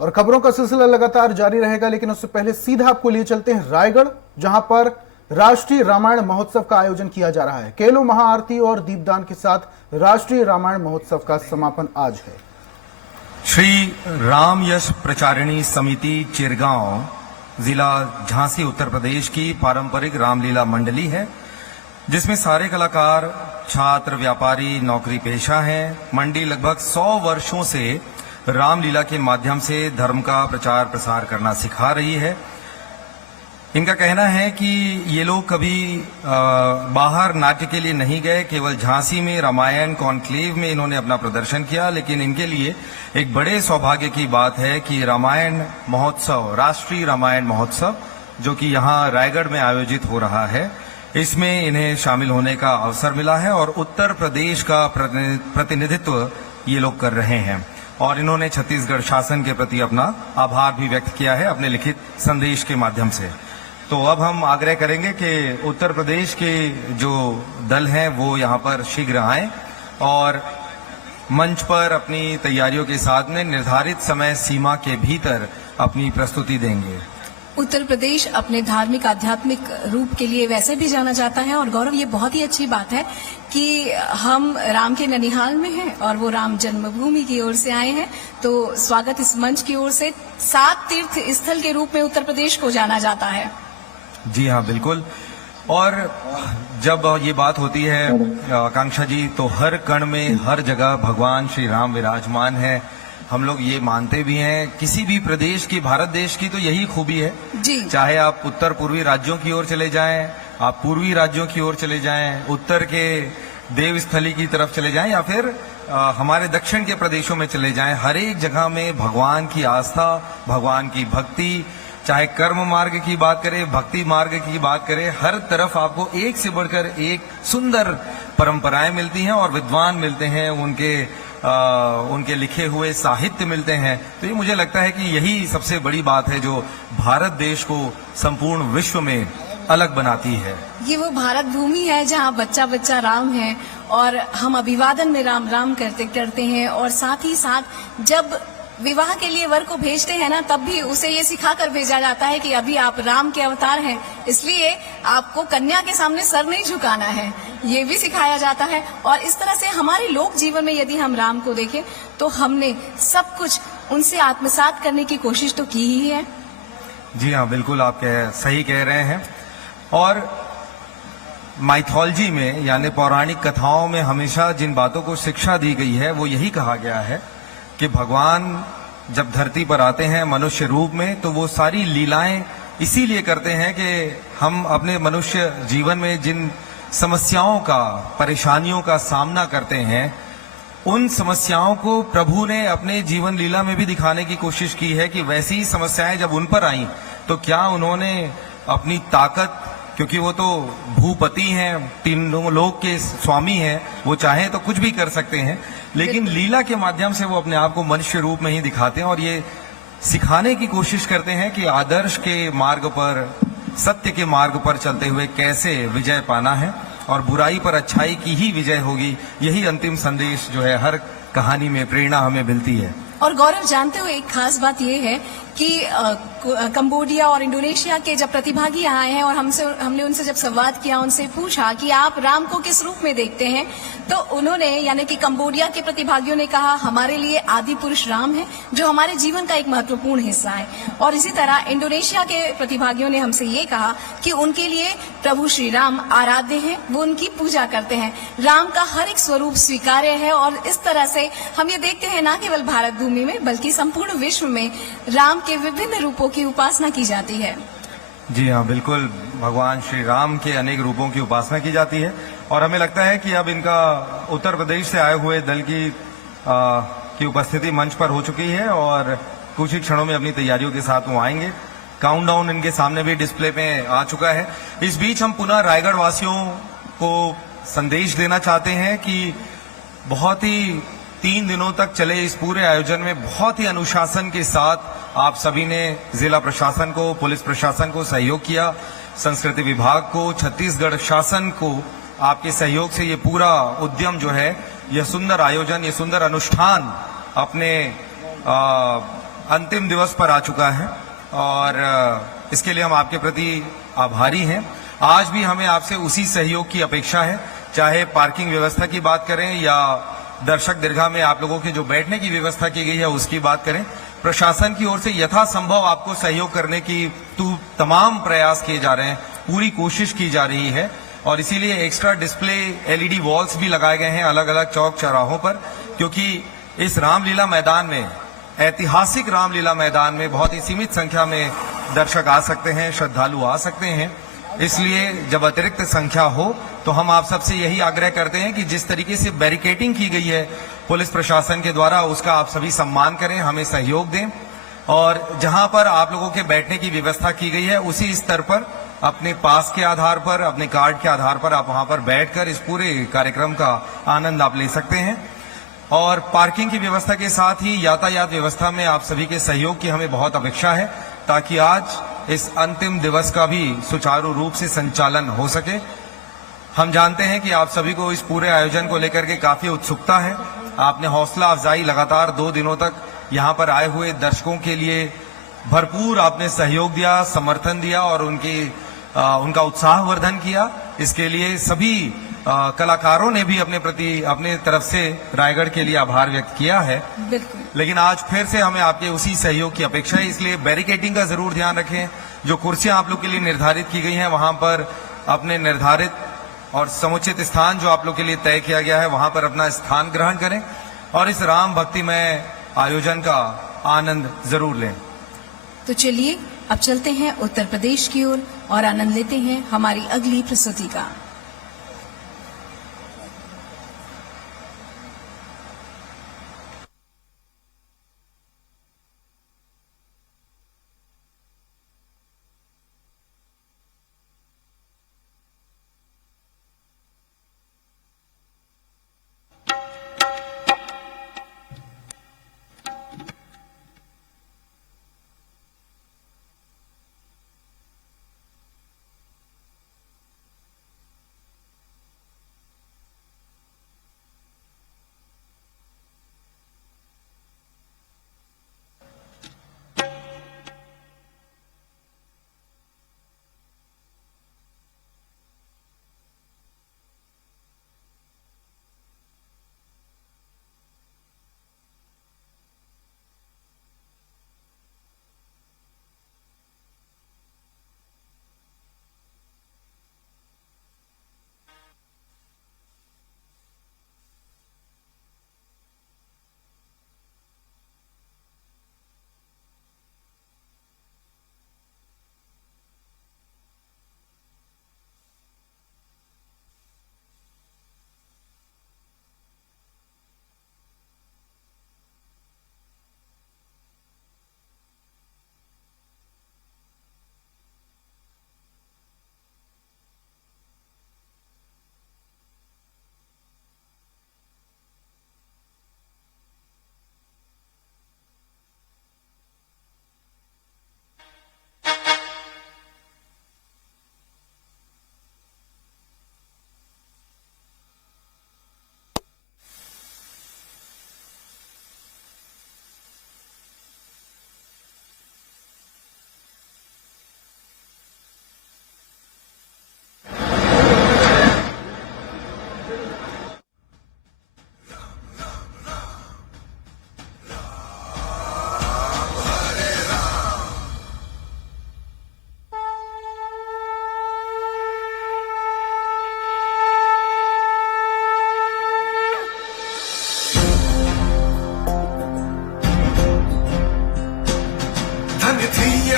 और खबरों का सिलसिला लगातार जारी रहेगा, लेकिन उससे पहले सीधा आपको लिए चलते हैं रायगढ़, जहां पर राष्ट्रीय रामायण महोत्सव का आयोजन किया जा रहा है। केलो महाआरती और दीपदान के साथ राष्ट्रीय रामायण महोत्सव का समापन आज है। श्री राम यश प्रचारिणी समिति चिरगांव, जिला झांसी, उत्तर प्रदेश की पारंपरिक रामलीला मंडली है, जिसमें सारे कलाकार, छात्र, व्यापारी, नौकरी पेशा हैं। मंडी लगभग 100 वर्षों से रामलीला के माध्यम से धर्म का प्रचार प्रसार करना सिखा रही है। इनका कहना है कि ये लोग कभी बाहर नाट्य के लिए नहीं गए, केवल झांसी में रामायण कॉन्क्लेव में इन्होंने अपना प्रदर्शन किया, लेकिन इनके लिए एक बड़े सौभाग्य की बात है कि रामायण महोत्सव, राष्ट्रीय रामायण महोत्सव, जो कि यहाँ रायगढ़ में आयोजित हो रहा है, इसमें इन्हें शामिल होने का अवसर मिला है और उत्तर प्रदेश का प्रतिनिधित्व ये लोग कर रहे हैं। और इन्होंने छत्तीसगढ़ शासन के प्रति अपना आभार भी व्यक्त किया है अपने लिखित संदेश के माध्यम से। तो अब हम आग्रह करेंगे कि उत्तर प्रदेश के जो दल हैं वो यहाँ पर शीघ्र आएं और मंच पर अपनी तैयारियों के साथ में निर्धारित समय सीमा के भीतर अपनी प्रस्तुति देंगे। उत्तर प्रदेश अपने धार्मिक आध्यात्मिक रूप के लिए वैसे भी जाना जाता है और गौरव, ये बहुत ही अच्छी बात है कि हम राम के ननिहाल में हैं और वो राम जन्मभूमि की ओर से आए हैं। तो स्वागत इस मंच की ओर से। 7 तीर्थ स्थल के रूप में उत्तर प्रदेश को जाना जाता है। जी हाँ, बिल्कुल। और जब ये बात होती है आकांक्षा जी, तो हर कण में, हर जगह भगवान श्री राम विराजमान है। हम लोग ये मानते भी हैं, किसी भी प्रदेश की, भारत देश की तो यही खूबी है जी। चाहे आप उत्तर पूर्वी राज्यों की ओर चले जाएं, आप पूर्वी राज्यों की ओर चले जाएं, उत्तर के देवस्थली की तरफ चले जाएं, या फिर हमारे दक्षिण के प्रदेशों में चले जाएं, हर एक जगह में भगवान की आस्था, भगवान की भक्ति, चाहे कर्म मार्ग की बात करें, भक्ति मार्ग की बात करें, हर तरफ आपको एक से बढ़कर एक सुंदर परंपराएं मिलती हैं और विद्वान मिलते हैं, उनके लिखे हुए साहित्य मिलते हैं। तो ये मुझे लगता है कि यही सबसे बड़ी बात है जो भारत देश को संपूर्ण विश्व में अलग बनाती है। ये वो भारत भूमि है जहाँ बच्चा बच्चा राम है और हम अभिवादन में राम राम करते हैं। और साथ ही साथ जब विवाह के लिए वर को भेजते हैं ना, तब भी उसे ये सिखाकर भेजा जाता है कि अभी आप राम के अवतार हैं, इसलिए आपको कन्या के सामने सर नहीं झुकाना है, ये भी सिखाया जाता है। और इस तरह से हमारे लोक जीवन में यदि हम राम को देखें तो हमने सब कुछ उनसे आत्मसात करने की कोशिश तो की ही है। जी हाँ, बिल्कुल, आप सही कह रहे हैं। और माइथोलॉजी में, यानी पौराणिक कथाओं में, हमेशा जिन बातों को शिक्षा दी गई है वो यही कहा गया है कि भगवान जब धरती पर आते हैं मनुष्य रूप में, तो वो सारी लीलाएं इसीलिए करते हैं कि हम अपने मनुष्य जीवन में जिन समस्याओं का, परेशानियों का सामना करते हैं, उन समस्याओं को प्रभु ने अपने जीवन लीला में भी दिखाने की कोशिश की है कि वैसी ही समस्याएं जब उन पर आईं तो क्या उन्होंने अपनी ताकत, क्योंकि वो तो भूपति हैं, तीनों लोक के स्वामी हैं, वो चाहें तो कुछ भी कर सकते हैं, लेकिन लीला के माध्यम से वो अपने आप को मनुष्य रूप में ही दिखाते हैं और ये सिखाने की कोशिश करते हैं कि आदर्श के मार्ग पर, सत्य के मार्ग पर चलते हुए कैसे विजय पाना है और बुराई पर अच्छाई की ही विजय होगी। यही अंतिम संदेश जो है हर कहानी में प्रेरणा हमें मिलती है। और गौरव, जानते हो एक खास बात यह है कि कंबोडिया और इंडोनेशिया के जब प्रतिभागी आए हैं और हमने उनसे जब संवाद किया, उनसे पूछा कि आप राम को किस रूप में देखते हैं, तो उन्होंने, यानी कि कंबोडिया के प्रतिभागियों ने कहा, हमारे लिए आदि पुरुष राम है, जो हमारे जीवन का एक महत्वपूर्ण हिस्सा है। और इसी तरह इंडोनेशिया के प्रतिभागियों ने हमसे ये कहा कि उनके लिए प्रभु श्री राम आराध्य हैं, वो उनकी पूजा करते हैं, राम का हर एक स्वरूप स्वीकार्य है। और इस तरह से हम ये देखते हैं ना केवल भारत भूमि में बल्कि संपूर्ण विश्व में राम के विभिन्न रूपों की उपासना की जाती है। जी हाँ, बिल्कुल, भगवान श्री राम के अनेक रूपों की उपासना की जाती है और हमें लगता है कि अब इनका उत्तर प्रदेश से आए हुए दल की उपस्थिति मंच पर हो चुकी है और कुछ ही क्षणों में अपनी तैयारियों के साथ वो आएंगे। काउंटडाउन इनके सामने भी डिस्प्ले पे आ चुका है। इस बीच हम पुनः रायगढ़ वासियों को संदेश देना चाहते हैं कि बहुत ही 3 दिनों तक चले इस पूरे आयोजन में बहुत ही अनुशासन के साथ आप सभी ने जिला प्रशासन को, पुलिस प्रशासन को सहयोग किया, संस्कृति विभाग को, छत्तीसगढ़ शासन को, आपके सहयोग से ये पूरा उद्यम जो है, यह सुंदर आयोजन, ये सुंदर अनुष्ठान अपने अंतिम दिवस पर आ चुका है और इसके लिए हम आपके प्रति आभारी हैं। आज भी हमें आपसे उसी सहयोग की अपेक्षा है, चाहे पार्किंग व्यवस्था की बात करें या दर्शक दीर्घा में आप लोगों के जो बैठने की व्यवस्था की गई है उसकी बात करें। प्रशासन की ओर से यथासंभव आपको सहयोग करने की तमाम प्रयास किए जा रहे हैं, पूरी कोशिश की जा रही है और इसीलिए एक्स्ट्रा डिस्प्ले एलईडी वॉल्स भी लगाए गए हैं अलग अलग चौक चौराहों पर, क्योंकि इस रामलीला मैदान में, ऐतिहासिक रामलीला मैदान में बहुत ही सीमित संख्या में दर्शक आ सकते हैं, श्रद्धालु आ सकते हैं। इसलिए जब अतिरिक्त संख्या हो तो हम आप सबसे यही आग्रह करते हैं कि जिस तरीके से बैरिकेडिंग की गई है पुलिस प्रशासन के द्वारा उसका आप सभी सम्मान करें, हमें सहयोग दें और जहां पर आप लोगों के बैठने की व्यवस्था की गई है उसी स्तर पर अपने पास के आधार पर, अपने कार्ड के आधार पर आप वहां पर बैठकर इस पूरे कार्यक्रम का आनंद आप ले सकते हैं। और पार्किंग की व्यवस्था के साथ ही यातायात व्यवस्था में आप सभी के सहयोग की हमें बहुत अपेक्षा है ताकि आज इस अंतिम दिवस का भी सुचारू रूप से संचालन हो सके। हम जानते हैं कि आप सभी को इस पूरे आयोजन को लेकर के काफी उत्सुकता है। आपने हौसला अफजाई लगातार 2 दिनों तक यहाँ पर आए हुए दर्शकों के लिए भरपूर आपने सहयोग दिया, समर्थन दिया और उनका उत्साहवर्धन किया। इसके लिए सभी कलाकारों ने भी अपने तरफ से रायगढ़ के लिए आभार व्यक्त किया है। बिल्कुल। लेकिन आज फिर से हमें आपके उसी सहयोग की अपेक्षा है, इसलिए बैरिकेडिंग का जरूर ध्यान रखें। जो कुर्सियां आप लोग के लिए निर्धारित की गई हैं वहां पर अपने निर्धारित और समुचित स्थान जो आप लोग के लिए तय किया गया है वहां पर अपना स्थान ग्रहण करें और इस राम भक्तिमय आयोजन का आनंद जरूर लें। तो चलिए अब चलते हैं उत्तर प्रदेश की ओर और आनंद लेते हैं हमारी अगली प्रस्तुति का।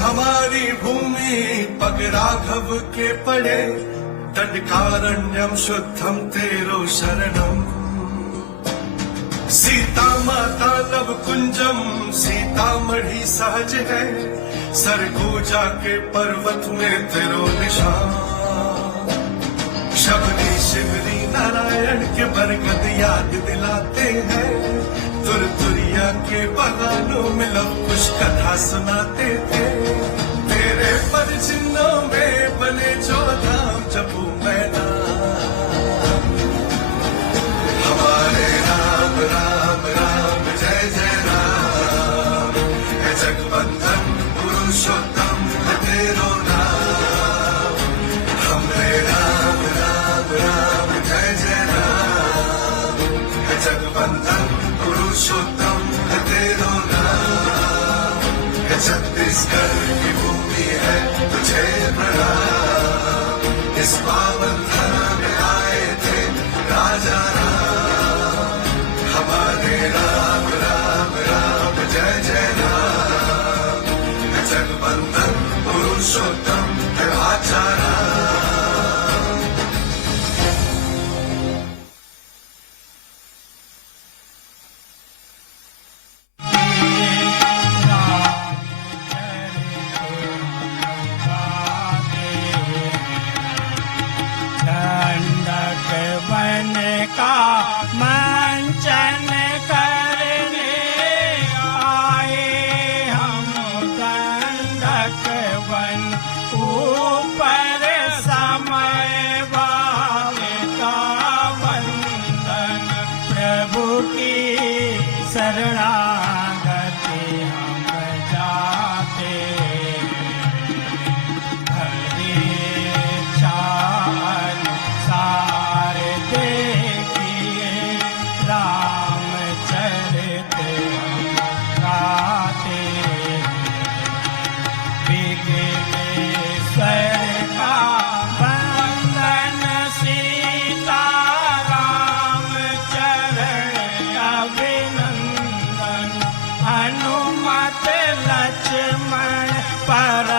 हमारी भूमि पग राघव के पड़े, दंडकारण्यम शुद्धम तेरो शरणम। सीता माता नव कुंजम सीतामढ़ी सहज है, सरगोजा के पर्वत में तेरो निशान। शबरी शिवरी नारायण के बरगद याद दिलाते हैं, तुरतुरिया के बगानों में लव कुश कथा सुनाते थे। तेरे पर चिन्हों में बने जो धाम जपू मैं नाम, हमारे राम राम राम जय जय राम, पुरुषोत्तम है तेरो नाम, हमरे राम राम राम जय जय राम, है जगवंदन पुरुषोत्तम है तेरो नाम, है छत्तीसगढ़ की भूमि है तुझे प्रणाम, इस पावन धरा में आए थे राजा राम, हमारे राम राम राम जय जय राम, है जगवंदन पुरुषोत्तम है आचा राम। दंडक बन का मंचन करने आए हम, दंडक बन ऊपर समय का वंदन, प्रभु की शरणागति हम जाते, अनुसार देखिए रामचरित हम गाते, विघ्नेश्वर का वंदन सीता राम चरण अभिनंदन, हनुमत लक्ष्मण पर